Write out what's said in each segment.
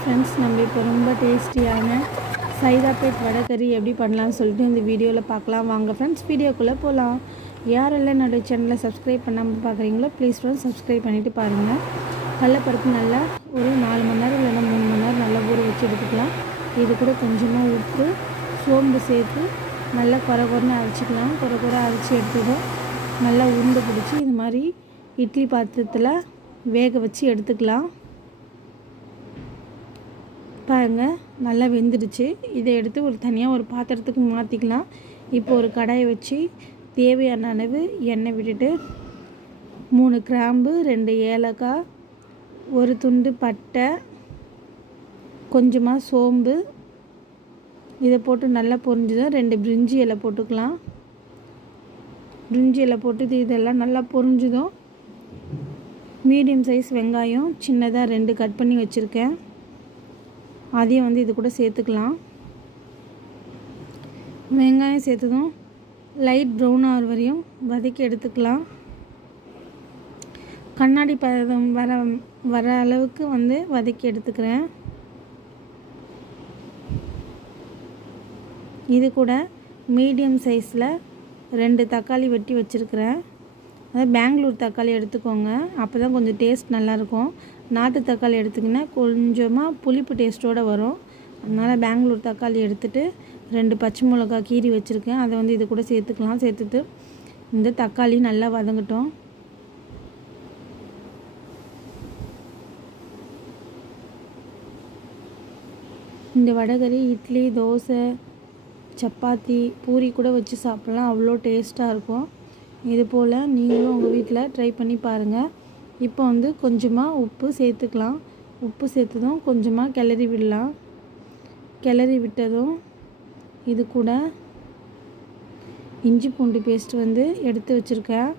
Friends, நம்ம இப்போ ரொம்ப டேஸ்டியான சைதாப்பேட் வடைக்கறி எப்படி பண்ணலாம்னு சொல்லிட்டு இந்த வீடியோவில் பார்க்கலாம். வாங்க ஃப்ரெண்ட்ஸ், வீடியோக்குள்ளே போகலாம். யாரெல்லாம் என்னோடய சேனலை சப்ஸ்கிரைப் பண்ணாமல் பார்க்குறீங்களோ ப்ளீஸ் ஃப்ரெண்ட்ஸ் சப்ஸ்கிரைப் பண்ணிவிட்டு பாருங்கள். கடலைப்பருப்பு நல்லா ஒரு 4 மணி நேரம் இல்லைன்னா 3 மணி நேரம் நல்லா ஊற வச்சு எடுத்துக்கலாம். இது கூட கொஞ்சமாக உப்பு, சோம்பு சேர்த்து நல்லா குறைன்னு அரைச்சிக்கலாம். குறை அரைச்சி எடுத்துடும் நல்லா உருண்டை பிடிச்சி இது மாதிரி இட்லி பாத்திரத்தில் வேக வச்சு எடுத்துக்கலாம். பாருங்கள், நல்லா வெந்துடுச்சு. இதை எடுத்து ஒரு தனியாக ஒரு பாத்திரத்துக்கு மாற்றிக்கலாம். இப்போ ஒரு கடாயை வச்சு தேவையான அளவு எண்ணெய் விட்டுட்டு 3 கிராம்பு, 2 ஏலக்காய், ஒரு துண்டு பட்டை, கொஞ்சமாக சோம்பு இதை போட்டு நல்லா பொரிஞ்சதும் 2 பிரிஞ்சி இலை போட்டுக்கலாம். பிரிஞ்சி இலை போட்டு இதெல்லாம் நல்லா பொரிஞ்சதும் மீடியம் சைஸ் வெங்காயம் சின்னதாக 2 கட் பண்ணி வச்சுருக்கேன், அதையும் இது கூட சேர்த்துக்கலாம். வெங்காயம் சேர்த்ததும் லைட் ப்ரௌன் ஆகிற வரையும் வதக்கி எடுத்துக்கலாம். கண்ணாடி பதம் வர அளவுக்கு வதக்கி எடுத்துக்கிறேன். இது கூட மீடியம் சைஸில் 2 தக்காளி வெட்டி வச்சுருக்கிறேன். அதாவது பெங்களூர் தக்காளி எடுத்துக்கோங்க, அப்போ தான் கொஞ்சம் டேஸ்ட் நல்லாயிருக்கும். நாட்டு தக்காளி எடுத்திங்கன்னா கொஞ்சமாக புளிப்பு டேஸ்ட்டோடு வரும். அதனால் பெங்களூர் தக்காளி எடுத்துகிட்டு 2 பச்சை மிளகாய் கீறி வச்சுருக்கேன், அதை இது கூட சேர்த்துக்கலாம். சேர்த்துட்டு இந்த தக்காளி நல்லா வதங்கட்டும். இந்த வடைக்கறி இட்லி, தோசை, சப்பாத்தி, பூரி கூட வச்சு சாப்பிட்லாம். அவ்வளோ டேஸ்ட்டாக இருக்கும். இது போல் நீங்களும் உங்கள் வீட்டில் ட்ரை பண்ணி பாருங்கள். இப்போ கொஞ்சமாக உப்பு சேர்த்துக்கலாம். உப்பு சேர்த்ததும் கொஞ்சமாக கிளறி விடலாம். கிளறி விட்டதும் இது கூட இஞ்சி பூண்டு பேஸ்ட் எடுத்து வச்சுருக்கேன்,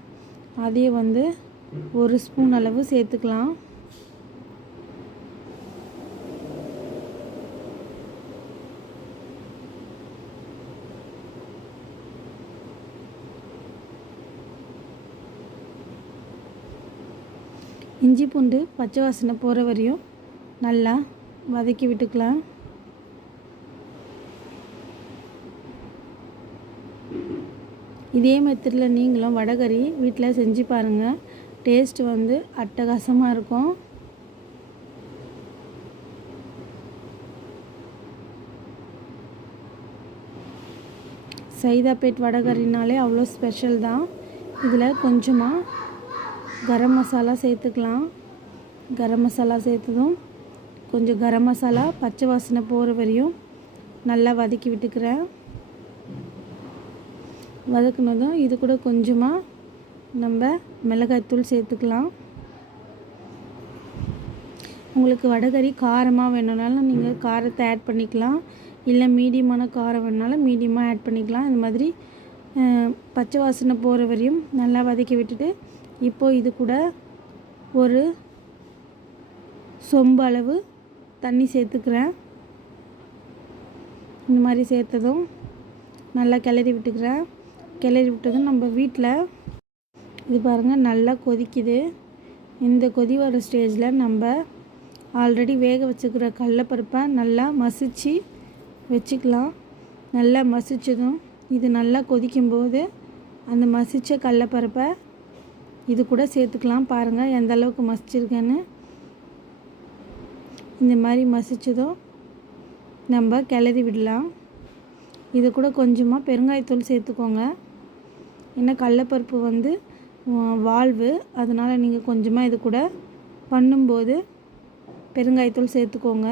அதையே 1 ஸ்பூன் அளவு சேர்த்துக்கலாம். இஞ்சி பூண்டு பச்சை வாசனை போகிற வரையும் நல்லா வதக்கி விட்டுக்கலாம். இதே மெத்தடில் நீங்களும் வடைக்கறி வீட்டில் செஞ்சு பாருங்கள். டேஸ்ட் அட்டகாசமாக இருக்கும். சைதாப்பேட் வடைக்கறினாலே அவ்வளோ ஸ்பெஷல் தான். இதில் கொஞ்சமாக கரம் மசாலா சேர்த்துக்கலாம். கரம் மசாலா சேர்த்ததும் கொஞ்சம் கரம் மசாலா பச்சை வாசனை போகிற வரையும் நல்லா வதக்கி விட்டுக்கிறேன். வதக்குனதும் இது கூட கொஞ்சமாக நம்ம மிளகாய்த்தூள் சேர்த்துக்கலாம். உங்களுக்கு வடைக்கறி காரமாக வேணும்னாலும் நீங்கள் காரத்தை ஆட் பண்ணிக்கலாம், இல்லை மீடியமான காரம் வேணுனாலும் மீடியமாக ஆட் பண்ணிக்கலாம். இந்த மாதிரி பச்சை வாசனை போகிற வரையும் நல்லா வதக்கி விட்டுட்டு இப்போது இது கூட ஒரு சொம்பு அளவு தண்ணி சேர்த்துக்கிறேன். இந்த மாதிரி சேர்த்ததும் நல்லா கிளறி விட்டுக்கிறேன். கிளறி விட்டதும் நம்ம வீட்டில் இது பாருங்கள் நல்லா கொதிக்குது. இந்த கொதி வர ஸ்டேஜில் நம்ம ஆல்ரெடி வேக வச்சுக்கிற கடலைப்பருப்பை நல்லா மசிச்சு வச்சுக்கலாம். நல்லா மசித்ததும் இது நல்லா கொதிக்கும்போது அந்த மசித்த கடலைப்பருப்பை இது கூட சேர்த்துக்கலாம். பாருங்கள் எந்த அளவுக்கு மசிச்சிருக்கேன்னு. இந்த மாதிரி மசித்ததும் நம்ம கிளறி விடலாம். இது கூட கொஞ்சமாக பெருங்காயத்தூள் சேர்த்துக்கோங்க. ஏன்னா கடலைப்பருப்பு வால்வு, அதனால் நீங்கள் கொஞ்சமாக இது கூட பண்ணும்போது பெருங்காயத்தூள் சேர்த்துக்கோங்க.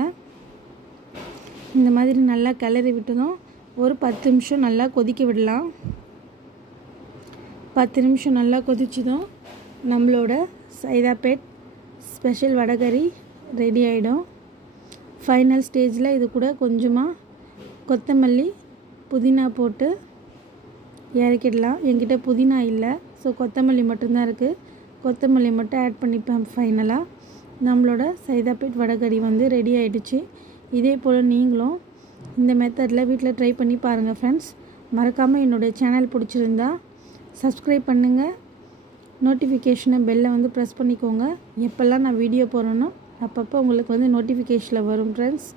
இந்த மாதிரி நல்லா கிளறி விட்டதும் ஒரு 10 நிமிஷம் நல்லா கொதிக்க விடலாம். 10 நிமிஷம் நல்லா கொதிச்சதும் நம்மளோட சைதாப்பேட் ஸ்பெஷல் வடைக்கறி ரெடி ஆகிடும். ஃபைனல் ஸ்டேஜில் இது கூட கொஞ்சமாக கொத்தமல்லி, புதினா போட்டு இறக்கிடலாம். என்கிட்ட புதினா இல்லை, ஸோ கொத்தமல்லி மட்டும்தான் இருக்குது. கொத்தமல்லி மட்டும் ஆட் பண்ணிப்பேன். ஃபைனலாக நம்மளோட சைதாப்பேட் வடைக்கறி ரெடி ஆகிடுச்சு. இதே போல் நீங்களும் இந்த மெத்தடில் வீட்டில் ட்ரை பண்ணி பாருங்கள் ஃப்ரெண்ட்ஸ். மறக்காமல் என்னுடைய சேனல் பிடிச்சிருந்தா சப்ஸ்கிரைப் பண்ணுங்கள். நோட்டிஃபிகேஷனை பெல்லை ப்ரெஸ் பண்ணிக்கோங்க. எப்போல்லாம் நான் வீடியோ போடுறேனோ அப்பப்போ உங்களுக்கு வந்து நோட்டிஃபிகேஷனில் வரும் ஃப்ரெண்ட்ஸ்.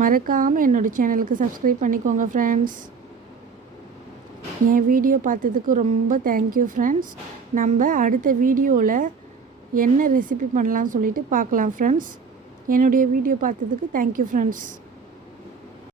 மறக்காமல் என்னோடய சேனலுக்கு சப்ஸ்கிரைப் பண்ணிக்கோங்க ஃப்ரெண்ட்ஸ். என் வீடியோ பார்த்ததுக்கு ரொம்ப தேங்க்யூ ஃப்ரெண்ட்ஸ். நம்ம அடுத்த வீடியோவில் என்ன ரெசிபி பண்ணலாம்னு சொல்லிட்டு பார்க்கலாம் ஃப்ரெண்ட்ஸ். என்னுடைய வீடியோ பார்த்ததுக்கு தேங்க்யூ ஃப்ரெண்ட்ஸ்.